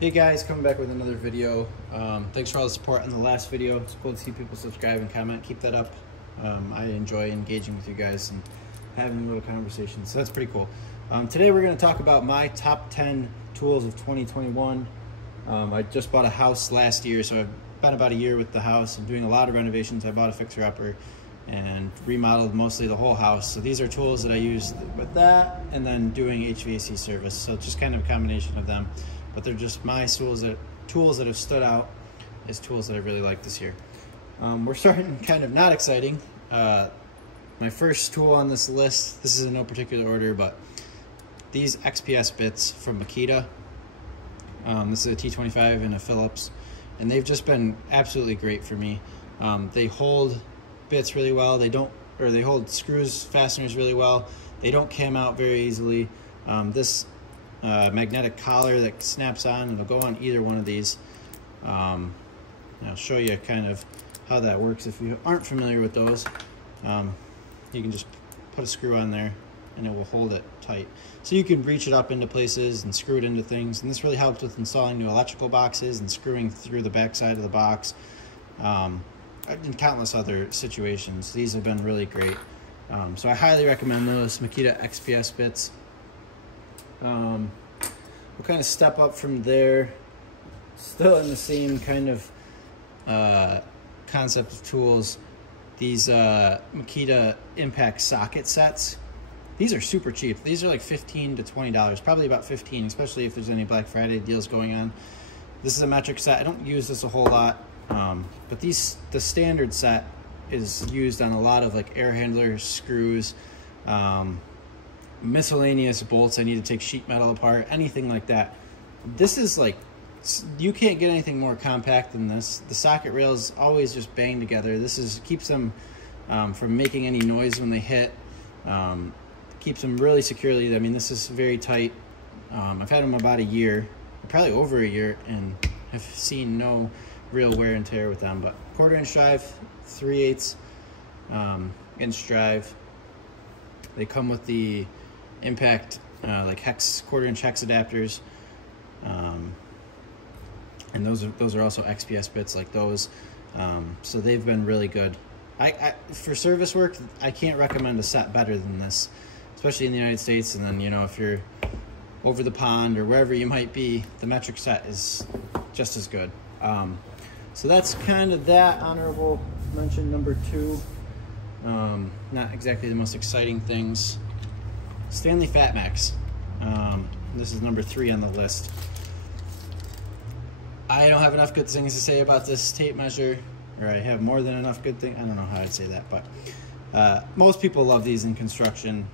Hey guys, coming back with another video. Thanks for all the support on the last video. It's cool to see people subscribe and comment. Keep that up. I enjoy engaging with you guys and having little conversations, so that's pretty cool. Today we're going to talk about my top 10 tools of 2021. I just bought a house last year, so I've been about a year with the house. I'm doing a lot of renovations. I bought a fixer-upper and remodeled mostly the whole house. So these are tools that I use with that and then doing HVAC service. So it's just kind of a combination of them. But they're just my tools that have stood out as tools that I really like this year. We're starting kind of not exciting. My first tool on this list, this is in no particular order, but these XPS Bits from Makita. This is a T25 and a Phillips, and they've just been absolutely great for me. They hold bits really well. They hold screws, fasteners really well. They don't cam out very easily. This magnetic collar that snaps on, it'll go on either one of these. I'll show you kind of how that works if you aren't familiar with those. You can just put a screw on there and it will hold it tight. So you can reach it up into places and screw it into things, and this really helps with installing new electrical boxes and screwing through the back side of the box. In countless other situations, these have been really great. So I highly recommend those Makita XPS Bits. We'll kind of step up from there, still in the same kind of concept of tools. These Makita impact socket sets. These are super cheap. These are like $15 to $20, probably about $15, especially if there's any Black Friday deals going on. This is a metric set. I don't use this a whole lot, but the standard set is used on a lot of like air handlers, screws, miscellaneous bolts I need to take sheet metal apart, anything like that. This is like, you can't get anything more compact than this. The socket rails always just bang together. This keeps them from making any noise when they hit. Keeps them really securely. I mean, this is very tight. I've had them about a year, probably over a year, and have seen no real wear and tear with them. But 1/4 inch drive, 3/8 inch drive. They come with the impact like 1/4 inch hex adapters, and those are also XPS bits like those. So they've been really good. For service work, I can't recommend a set better than this, especially in the United States. And then, you know, if you're over the pond or wherever you might be, the metric set is just as good. So that's kind of that. Honorable mention number 2. Not exactly the most exciting things. Stanley Fat Max. This is number 3 on the list. I don't have enough good things to say about this tape measure, or I have more than enough good things. I don't know how I'd say that, but most people love these in construction.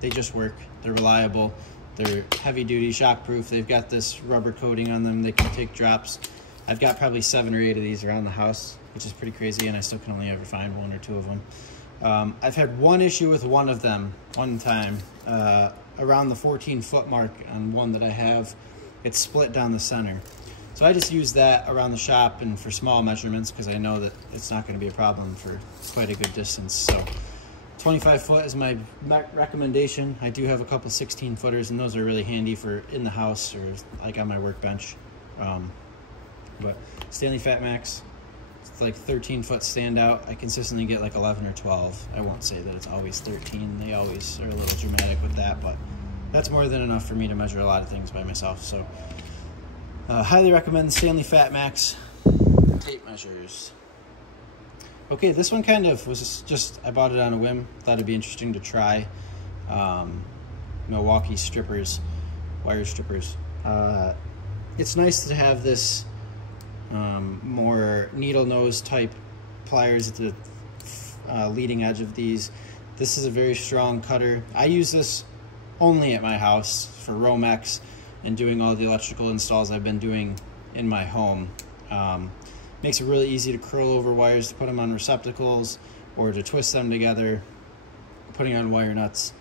They just work. They're reliable. They're heavy duty, shock proof. They've got this rubber coating on them. They can take drops. I've got probably 7 or 8 of these around the house, which is pretty crazy, and I still can only ever find 1 or 2 of them. I've had one issue with one of them one time, around the 14-foot mark on one that I have. It's split down the center. So I just use that around the shop and for small measurements, because I know that it's not going to be a problem for quite a good distance. So 25 foot is my recommendation. I do have a couple 16-footers, and those are really handy for in the house or like on my workbench. But Stanley Fat Max, it's like 13-foot standout. I consistently get like 11 or 12. I won't say that it's always 13. They always are a little dramatic with that, but that's more than enough for me to measure a lot of things by myself. So highly recommend Stanley Fat Max tape measures. Okay, this one kind of was just, I bought it on a whim. Thought it'd be interesting to try. Milwaukee Strippers, wire strippers. It's nice to have this more needle nose type pliers at the leading edge of these. This is a very strong cutter. I use this only at my house for Romex and doing all the electrical installs I've been doing in my home. Makes it really easy to curl over wires, to put them on receptacles or to twist them together, putting on wire nuts.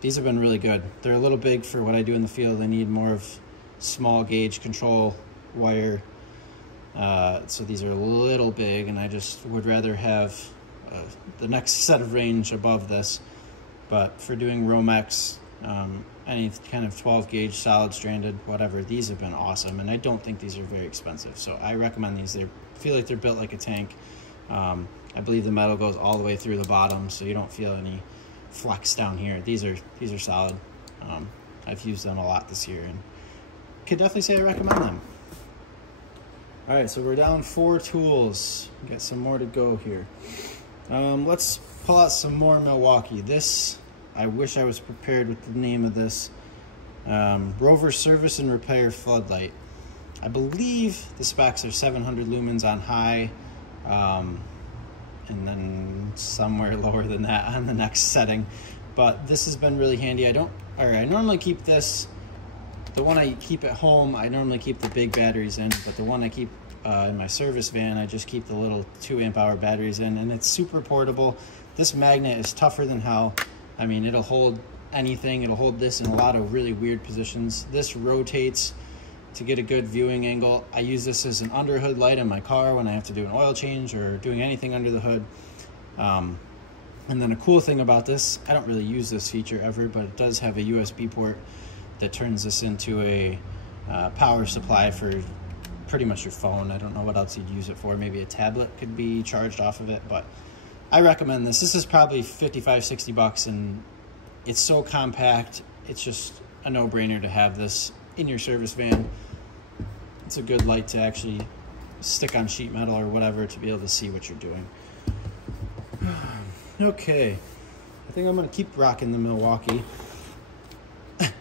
These have been really good. They're a little big for what I do in the field. I need more of small gauge control wire. So these are a little big, and I just would rather have the next set of range above this. But for doing Romex any kind of 12 gauge, solid stranded, whatever. These have been awesome, and I don't think these are very expensive. So I recommend these. They feel like they're built like a tank. I believe the metal goes all the way through the bottom, so you don't feel any flex down here. These are solid. I've used them a lot this year, and could definitely say I recommend them. All right, so we're down 4 tools. We got some more to go here. Let's pull out some more Milwaukee. This, I wish I was prepared with the name of this. Rover Service and Repair Floodlight. I believe the specs are 700 lumens on high, and then somewhere lower than that on the next setting. But this has been really handy. I normally keep this, the one I keep at home, I normally keep the big batteries in, but the one I keep in my service van, I just keep the little 2 amp hour batteries in, and it's super portable. This magnet is tougher than hell. I mean, it'll hold anything. It'll hold this in a lot of really weird positions. This rotates to get a good viewing angle. I use this as an under hood light in my car when I have to do an oil change or doing anything under the hood. And then a cool thing about this, I don't really use this feature ever, but it does have a USB port that turns this into a power supply for pretty much your phone. I don't know what else you'd use it for. Maybe a tablet could be charged off of it, but I recommend this. This is probably 55, 60 bucks, and it's so compact. It's just a no-brainer to have this in your service van. It's a good light to actually stick on sheet metal or whatever to be able to see what you're doing. Okay, I think I'm gonna keep rocking the Milwaukee.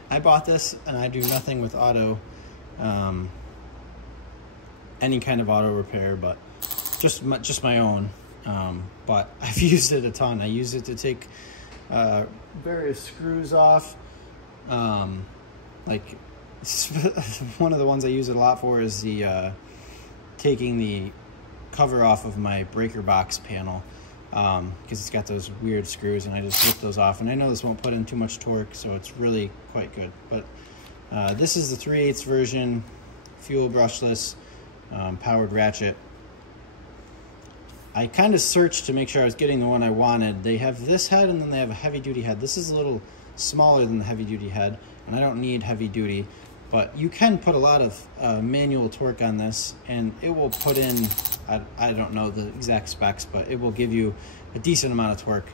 I bought this, and I do nothing with auto, any kind of auto repair, but just my own. But I've used it a ton. I use it to take various screws off. Like one of the ones I use it a lot for is the taking the cover off of my breaker box panel, because it's got those weird screws, and I just rip those off. And I know this won't put in too much torque, so it's really quite good. But this is the 3/8 version, fuel brushless, powered ratchet. I kind of searched to make sure I was getting the one I wanted. They have this head, and then they have a heavy-duty head. This is a little smaller than the heavy-duty head, and I don't need heavy-duty. But you can put a lot of manual torque on this, and it will put in, I don't know the exact specs, but it will give you a decent amount of torque.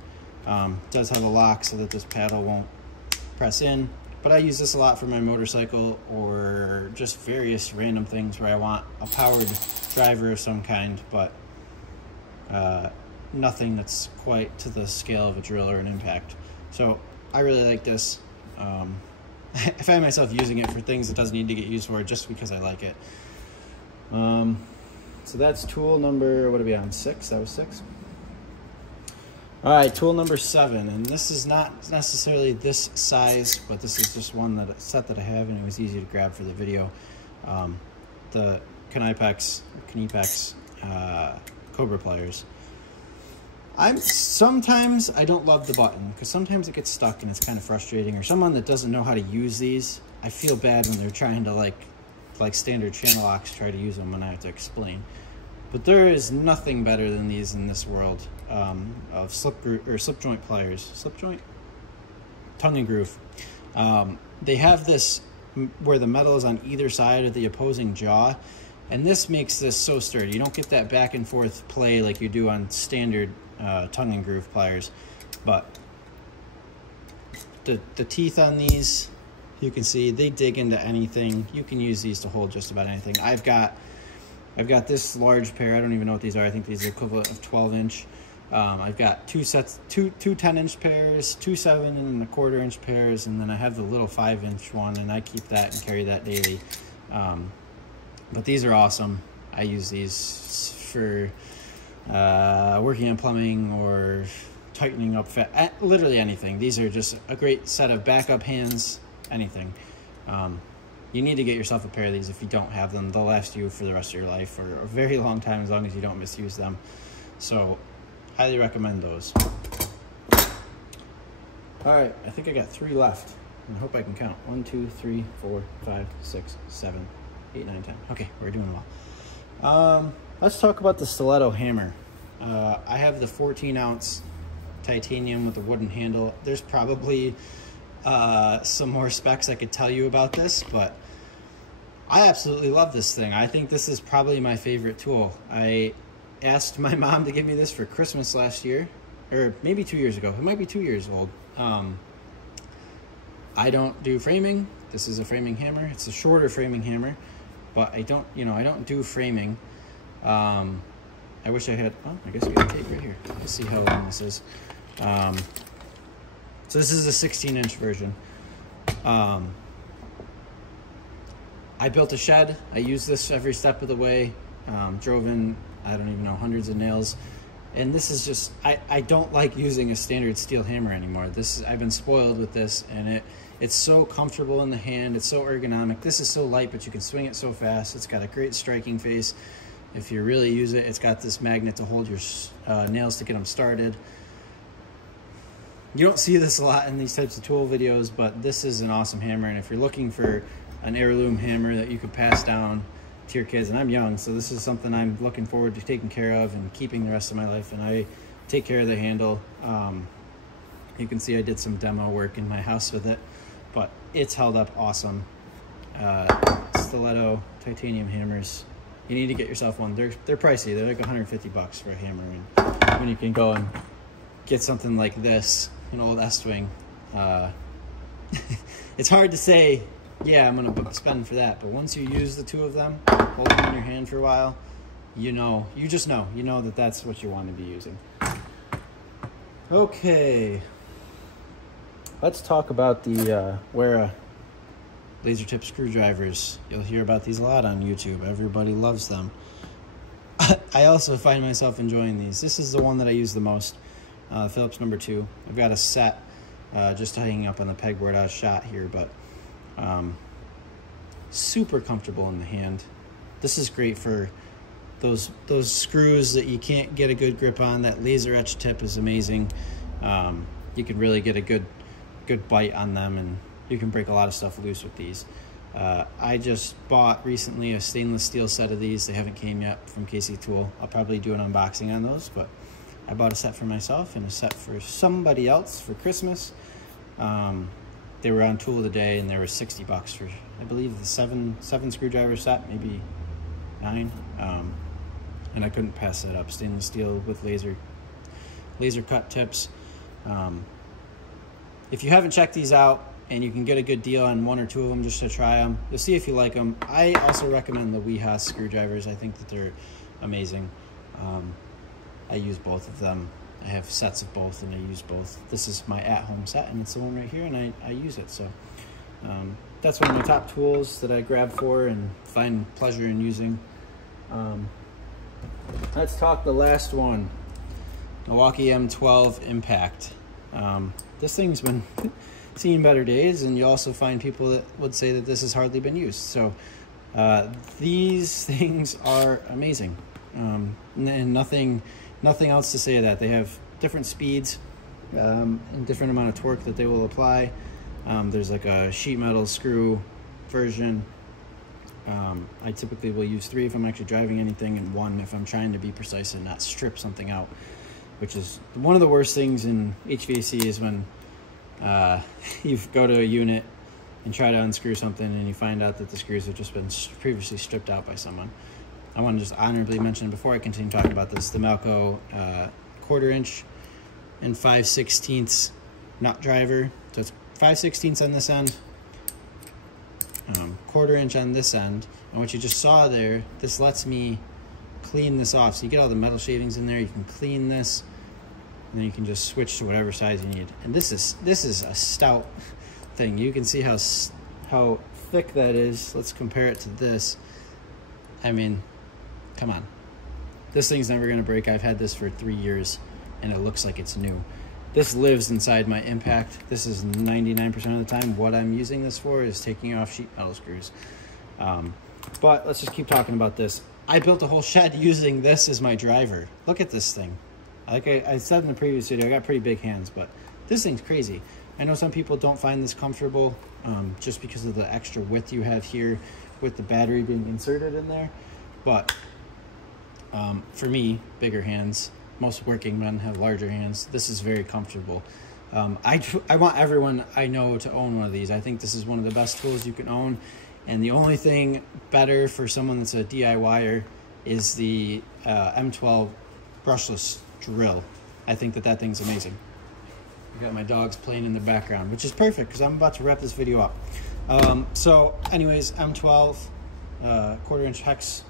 It does have a lock so that this paddle won't press in. But I use this a lot for my motorcycle or just various random things where I want a powered driver of some kind, but nothing that's quite to the scale of a drill or an impact. So I really like this. I find myself using it for things it doesn't need to get used for just because I like it. So that's tool number, what are we on, 6? That was 6. All right, tool number 7, and this is not necessarily this size, but this is just one set that I have, and it was easy to grab for the video. The Knipex Cobra Pliers. Sometimes I don't love the button, because sometimes it gets stuck and it's kind of frustrating. Or someone that doesn't know how to use these, I feel bad when they're trying to like standard channel locks, try to use them when I have to explain. But there is nothing better than these in this world of slip joint pliers. Slip joint? Tongue and groove. They have this where the metal is on either side of the opposing jaw, and this makes this so sturdy. You don't get that back and forth play like you do on standard tongue and groove pliers. But the teeth on these, you can see they dig into anything. You can use these to hold just about anything. I've got this large pair. I don't even know what these are. I think these are equivalent of 12-inch. I've got two 10-inch pairs, 2 7.25-inch pairs, and then I have the little 5-inch one, and I keep that and carry that daily. But these are awesome. I use these for working on plumbing or tightening up literally anything. These are just a great set of backup hands, anything. You need to get yourself a pair of these if you don't have them. They'll last you for the rest of your life for a very long time, as long as you don't misuse them. So highly recommend those. All right, I think I got 3 left. I hope I can count. 1, 2, 3, 4, 5, 6, 7, 8, 9, 10. Okay, we're doing well. Let's talk about the Stiletto Hammer. I have the 14-ounce titanium with the wooden handle. There's probably some more specs I could tell you about this, but I absolutely love this thing. I think this is probably my favorite tool. I asked my mom to give me this for Christmas last year, or maybe 2 years ago. It might be 2 years old. I don't do framing. This is a framing hammer. It's a shorter framing hammer, but I don't do framing. I wish I had, oh, I guess we got tape right here. Let's see how long this is. So this is a 16-inch version. I built a shed. I use this every step of the way. Drove in, I don't even know, hundreds of nails. And this is just, I don't like using a standard steel hammer anymore. I've been spoiled with this, and it's so comfortable in the hand. It's so ergonomic. This is so light, but you can swing it so fast. It's got a great striking face. If you really use it, it's got this magnet to hold your nails to get them started. You don't see this a lot in these types of tool videos, but this is an awesome hammer. And if you're looking for an heirloom hammer that you could pass down to your kids, and I'm young, so this is something I'm looking forward to taking care of and keeping the rest of my life, and I take care of the handle. You can see I did some demo work in my house with it, but it's held up awesome. Stiletto titanium hammers. You need to get yourself one. They're pricey. They're like 150 bucks for a hammer, when you can go and get something like this, an old S-Wing. It's hard to say, yeah, I'm gonna spend for that, but once you use the two of them, hold them in your hand for a while, you just know that that's what you want to be using. Okay, let's talk about the Wera laser tip screwdrivers. You'll hear about these a lot on YouTube. Everybody loves them. I also find myself enjoying these. This is the one that I use the most, Phillips #2. I've got a set just hanging up on the pegboard I was shot here, but super comfortable in the hand. This is great for those screws that you can't get a good grip on. That laser etch tip is amazing. You can really get a good bite on them, and you can break a lot of stuff loose with these. I just bought recently a stainless steel set of these. They haven't came yet from KC Tool. I'll probably do an unboxing on those, but I bought a set for myself and a set for somebody else for Christmas. They were on Tool of the Day, and they were 60 bucks for, I believe, the seven screwdriver set, maybe 9. And I couldn't pass that up. Stainless steel with laser cut tips. If you haven't checked these out and you can get a good deal on 1 or 2 of them just to try them, you'll see if you like them. I also recommend the Weehas screwdrivers. I think that they're amazing. I use both of them. I have sets of both, and I use both. This is my at-home set, and it's the one right here, and I use it. So that's one of my top tools that I grab for and find pleasure in using. Let's talk the last one, Milwaukee M12 Impact. This thing's been seen better days, and you also find people that would say that this has hardly been used. So these things are amazing, and nothing else to say of that. They have different speeds and different amount of torque that they will apply. There's like a sheet metal screw version. I typically will use 3 if I'm actually driving anything, and 1 if I'm trying to be precise and not strip something out, which is one of the worst things in HVAC is when you go to a unit and try to unscrew something and you find out that the screws have just been previously stripped out by someone. I want to just honorably mention, before I continue talking about this, the Malco 1/4 inch and 5/16 nut driver. So it's 5/16 on this end, 1/4 inch on this end. And what you just saw there, this lets me clean this off. So you get all the metal shavings in there, you can clean this, and then you can just switch to whatever size you need. And this is a stout thing. You can see how thick that is. Let's compare it to this. I mean, come on. This thing's never gonna break. I've had this for 3 years, and it looks like it's new. This lives inside my Impact. This is 99% of the time what I'm using this for is taking off sheet metal screws. But let's just keep talking about this. I built a whole shed using this as my driver. Look at this thing. Like I said in the previous video, I got pretty big hands, but this thing's crazy. I know some people don't find this comfortable just because of the extra width you have here with the battery being inserted in there. But for me, bigger hands, most working men have larger hands. This is very comfortable. I want everyone I know to own one of these. I think this is one of the best tools you can own. And the only thing better for someone that's a DIYer is the M12 brushless drill. I think that thing's amazing. I got my dogs playing in the background, which is perfect because I'm about to wrap this video up. So anyways, M12, 1/4 inch hex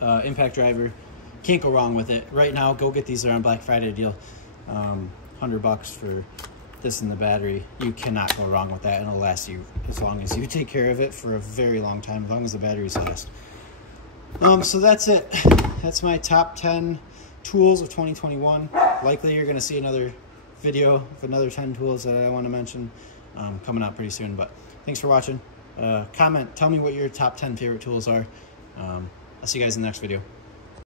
impact driver. Can't go wrong with it. Right now, go get these. They're on Black Friday deal. $100 for this and the battery. You cannot go wrong with that, and it'll last you as long as you take care of it for a very long time, as long as the batteries last. So that's it. That's my top 10 tools of 2021. Likely you're going to see another video of another 10 tools that I want to mention coming out pretty soon. But thanks for watching. Comment, tell me what your top 10 favorite tools are. I'll see you guys in the next video.